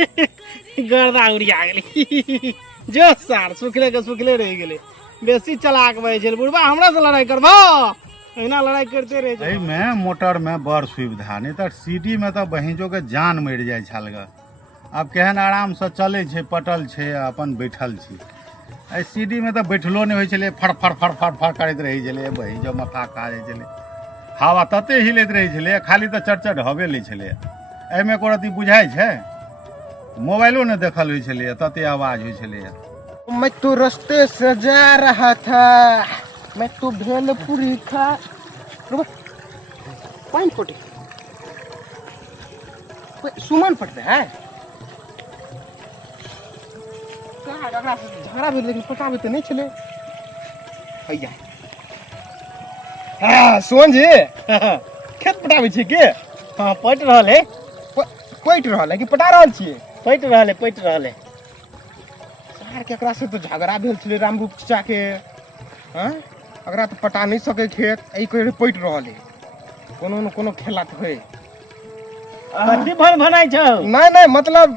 गर्दा उड़िया गेली जो सार सुखले के सुखले रह गेले बेसी चलाक भाई छे बुढ़बा हमरा से लड़ाई करबो एना लड़ाई करते रहे एहि में मोटर में बड़ सुविधा नहीं तो सिटी में तो बहिजो के जान मर जाए छलगा अब केहन आराम से चले छे पटल छे अपन बैठल छी आई सीडी में तो बैठलो नहीं होय छले फड़ फड़ फड़ फड़ फड़ करैत रही छले बहिजो माथा खा जाय छले हवा तते हिलैत रही छले खाली तो चरचर हवे लै छले एमे को रती बुझाय छे मोबाइलो ने देखल होय छले तते आवाज होय छले मैं तो रास्ते से जा रहा था मैं तो भेलपुरी था पानी पटे सुमन पड़ते हैं झगड़ा भी लेकिन पटावे तो नहीं चले भैया हाँ सुमन जी खेत पटावे छी के हां पट रहल है पट रहल है कि पटा रहल छी पट रहल है यार केकरा से तो झगड़ा भेल छले रामरूप चाचा के हां अगरा तो पटा नहीं सके खेत एई कह पट रहल है कोनो न कोनो खेला तो है कथी भन भनाई छौ नहीं मतलब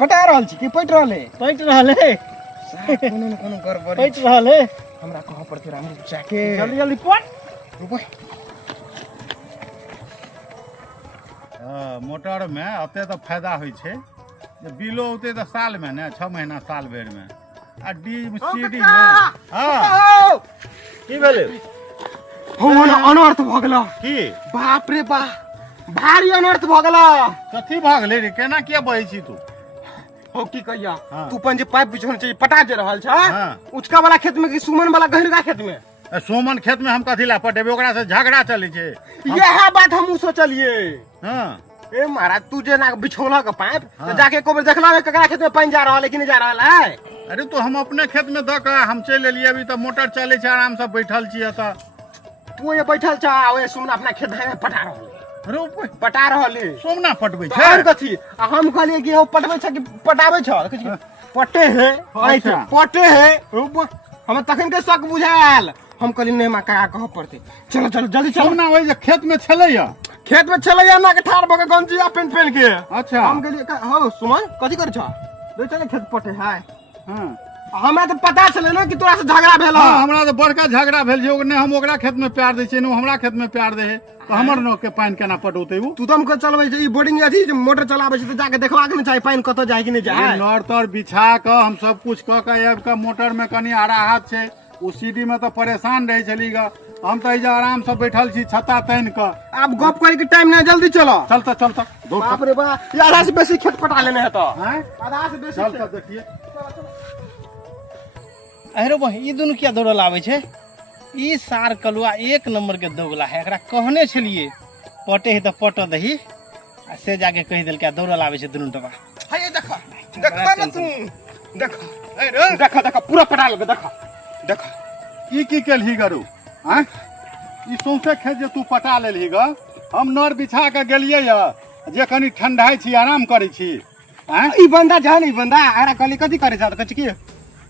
पटा रहल छी कि पट रहल है कोनो न कोनो गड़बड़ पट रहल है हमरा कह पड़ते रामरूप चाचा के जल्दी जल्दी पट रुको मोटर में अते तो फायदा होय छे जे बिलो होते तो साल में ने 6 महीना साल भर में आ डी सीडी में हां की भेले होन अनर्थ भ गेल की बाप रे बा भारी अनर्थ भ गेल कथी भाग ले रे केना किया बहै छी तू हो की कहिया हाँ। तू पन जे पाइप बिछोन छै पटा जे रहल छ हाँ। उचका वाला खेत में कि सुमन वाला गहरगा खेत में सोमन खेत में हम कथी ला पटेबे ओकरा से झगड़ा चले छे यह बात हम सोचलिए हां ए महाराज तू जे ना बिछोला का पाइप हाँ। तो जाके एको बेर देखला रे ककरा खेत में पानी जा रहल है कि नहीं जा रहल है अरे तो हम अपने खेत में द के हम चल एलिए अभी तो मोटर चले छे आराम से बैठल छी त तू ये बैठल छ ओए सुमन अपना खेत में पटा रहल है अरे ऊपर पटा रहल है सोमना पटबै तो छे हम कथी आ हम कहलिए कि हो पटबै छ कि पटाबै छ पटे है अच्छा। पटे है हम तखन के शक बुझायल हम कहली नहीं मा का कह पड़ते चलो चलो जल्दी चलो सोमना ओइ जे खेत में छले या खेत में चले या ना के ठाड़ भके गंजिया पेन के अच्छा हम कहलिए हो सुमन कथी कर छ दे चले खेत पटे है हां हमरा तो पता चले ना कि तोरा से झगड़ा भेल हां हमरा तो बड़का झगड़ा भेल छै ने हम ओकरा खेत में प्यार दै छै ने हमरा खेत में प्यार दे है तो हमर न के पानी केना पटौते उ तू तो हमको चलबै छै ई बोर्डिंग अथी जे मोटर चलाबै छै तो जाके देखवा के न चाही पानी कत जाय कि नहीं जाय नर तर बिछा के हम सब कुछ क के आब के मोटर में कनी आराहत छै उ सीडी में तो परेशान रहे छली ग हम तो इजा आराम से बैठल छी छत्ता तान के अब गप करे के टाइम नहीं जल्दी चलो चलता बाप रे बा ये आधा से बेसी खेत पटा लेने है तो हैं आधा से बेसी चलता देखिए अरे बह ई दुनु किया दौड़ल आबै छै ई सार कलुआ एक नंबर के दोगला है एकरा कहने छलिए पटे है तो पट दही आ से जाके कहि देल के दौड़ल आबै छै दुनु टबा हाय देखा ना तू देखा पूरा पटा लेबे देखा ई की केलही गरू हैं ई सौंसे खेत जे तू पटा लेलही ग हम नर बिछा के गेलिए या जे कनी ठंडाई छी आराम करै छी हैं ई बंदा जान ई बंदा अरे कहली कथी करे छ त कछ की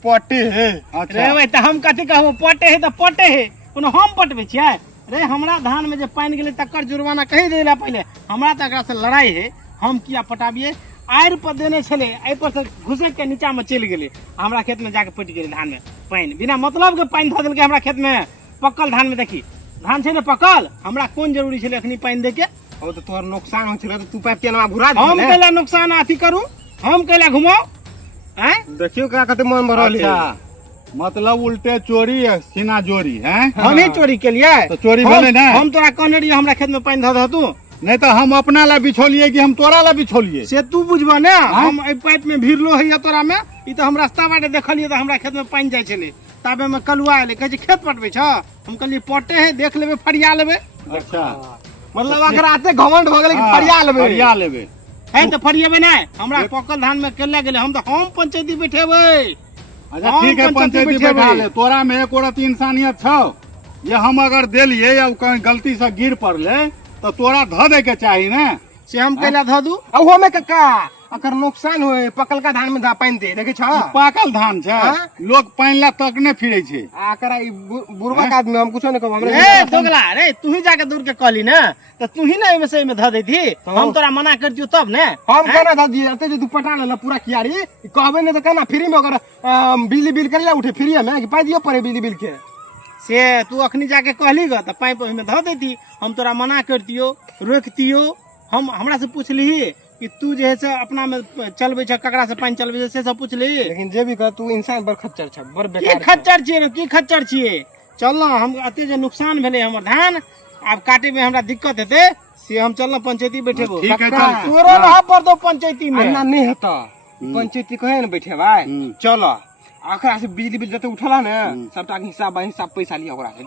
पटे है रे भाई त हम कथी कहबो पटे है त पटे है कोनो हम पटबे छियै रे हमरा धान में जे पानी गेले तकर जुर्माना कहि देला पहले हमरा त एकरा से लड़ाई है हम किया पटाबिए आयर पर देने छले आई पर से घुसक के नीचा में चल गेले हमरा खेत में जाके पट गेले धान में पानी बिना मतलब के पानी ध देलके हमरा खेत में पक्कल धान में देखी धान छै ने पकल हमरा कोन जरूरी छले अखनी पानी दे के ओ तो तोर नुकसान हो छले तो तू पाइप केना घुरा दे हम कैला नुकसान अथी करू हम कैला घुमाओ हैं देखियो का कते मन भरल है अच्छा मतलब उल्टे चोरी सीना जोरी हैं हम ही चोरी के लिए तो चोरी भेले ना हम तोरा कहने रहिए हमरा खेत में पानी ध द तू नहीं तो हम अपना ला बिछोलिए कि हम तोरा ला बिछोलिए से तू बुझबा ना हम ए पाइप में भीरलो है तोरा में ई तो हम रास्ता बाटे देखलिए तो हमरा खेत में पानी जाय छले ताबे में कलुआ आले कहे खेत पटबे छ हम कहलिए पटे है देख लेबे फरिया लेबे अच्छा मतलब अगर आते घमंड भ गेले कि फरिया लेबे है तो फरियेबे ना हमरा पकल धान में केला गेले हम तो हम पंचायती बैठेबे अच्छा ठीक है पंचायती बैठा ले तोरा में एक औरत इंसानियत छौ ये हम अगर देलिए या कहीं गलती से गिर पड़ले तो तोरा ध दे के चाहिए ना से हम कैला ध दू ओहो में कक्का अकर नुकसान होए पकल का धान में धा पानी दे देखे छ पाकल धान छै हाँ? लोग पानि ला तक नहीं फिरे छै। आकर ई बुढ़वा का आदमी हम कुछ नहीं कहब हमरे ए दोगला रे तू ही जाके दूर के कहली ना तो तू ही ना एमे से एमे ध देती हम तोरा मना कर दियो तब ने हम कहना था जी अते जे तू पटा ले पूरा कियारी कहबे नहीं तो कहना फ्री में अगर बिजली बिल कर ले उठे फ्री में कि पाई दियो पड़े बिजली बिल के से तू अखनी जाके कहली ग तो पाइप में ध देती हम तोरा मना करतियो रोकतियो हम हमरा से पूछली कि तू जे है से अपना में चलबे छ ककरा से पानी चलबे से सब पूछली लेकिन जे भी कह तू इंसान बड़ खच्चर छ बड़ की बेकार खच्चर छिए रे की खच्चर छिए चल ना हम अते जे नुकसान भेले हमर धान आब काटे में हमरा दिक्कत हेते से हम चलना पंचायती बैठेबो ठीक है, पक्का। चल। तोरो रह पर दो पंचायती में अन्ना नहीं होता पंचायती कहे न बैठे भाई चलो आखिर से बिजली बिल जते उठला ने सबटा के हिसाब पैसा लिया ओकरा से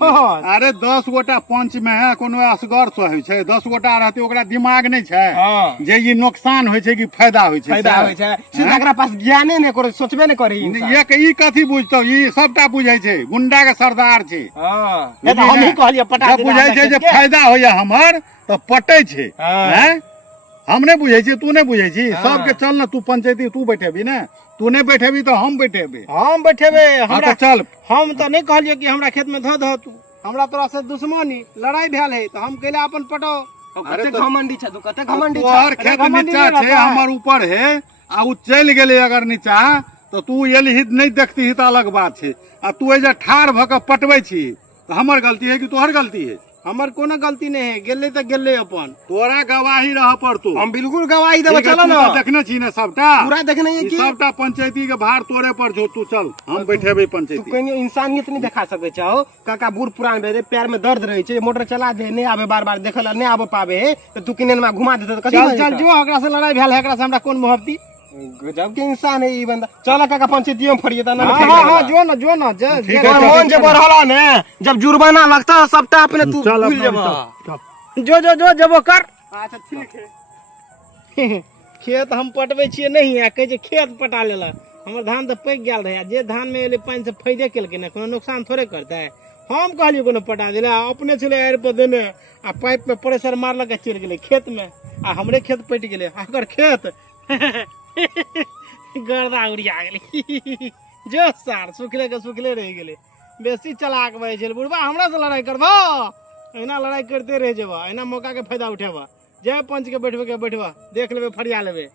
अरे 10 गोटा पंच में है कोनो असगर से होइ छै 10 गोटा रहते ओकरा दिमाग नहीं छै हां जे ई नुकसान होइ छै कि फायदा होइ छै फायदा होय छै सीधा एकरा पास ज्ञाने नहीं करे सोचबे नहीं करे इंसान ई कथी बुझतौ ई सबटा बुझै छै गुंडा के सरदार छै हां नहीं तो हम ही कहलिए पटा दे बुझै छै जे फायदा होइया हमर तो पटै छै हाँ। हैं हम नहीं बुझै छी तू नहीं बुझै छी हाँ। सबके चल ना तू पंचायती तू बैठेबी ना तू नहीं बैठेबी तो हम बैठेबे हम बैठेबे हाँ हमरा तो चल हम तो नहीं कहलिए कि हमरा खेत में ध ध तू हमरा तोरा से दुश्मनी लड़ाई भेल है तो हम कहले अपन पटो कते घमंडी छ तू कते घमंडी छ तोहर खेत घमंडी नीचा नहीं छै रहता है। हमर ऊपर है आ उ चल गेले अगर नीचा तो तू एलही नहीं देखती ही तो अलग बात छै आ तू एजे ठाड़ भ के पटबै छी तो हमर गलती है कि तोहर गलती है हमर कोनो गलती नहीं है गेले तो गेले अपन तोरा गवाही रह पड़तू हम बिल्कुल गवाही देबो ठीक है, चलो तू ना तो देखने छी ना सबटा पूरा देखने है ई कि सबटा पंचायती के भार तोरे पर छौ तू चल हम बैठेबे तू पंचायती कहीं इंसानियत नहीं दिखा सके छो काका बूढ़ पुरान भेले पैर में दर्द रहे छे मोटर चला दे नहीं आवे बार बार देखला नहीं आवे पावे तो तू किने में घुमा देते तो कथी चल में चल जो एकरा से लड़ाई भेल है एकरा से हमरा कोन मोहब्बती गजब के इंसान है ई बंदा चल काका पंचायतियों में फड़िए ता ना हां हां हां जो ना जे ठीक है, तोर चल, मन जे बढ़ला ने जब जुर्माना लगता सबटा अपने तू चल भूल अपना जेबा जो जबो कर अच्छा ठीक है खेत हम पटबै छियै नहीं आ कहे छै खेत पटा लेला हमर धान तो पक गेल रहे जे धान में एले पानी से फायदे केलकै ना कोनो नुकसान थोड़े करतै हम कहलिए कोनो पटा देले अपने छले आएर पर देने आ पाइप पे प्रेशर मारलक आ चल गेले खेत में आ हमरे खेत पट गेले अगर खेत गर्दा उड़िया गेले जो सार सुखले के सुखले रह गेले बेसी चलाक भए छल बुढ़बा हमरा से लड़ाई करबो एना लड़ाई करते रह जेबा एना मौका के फायदा उठेबा जय पंच के बैठबे के बैठबा देख लेबे फरिया लेबे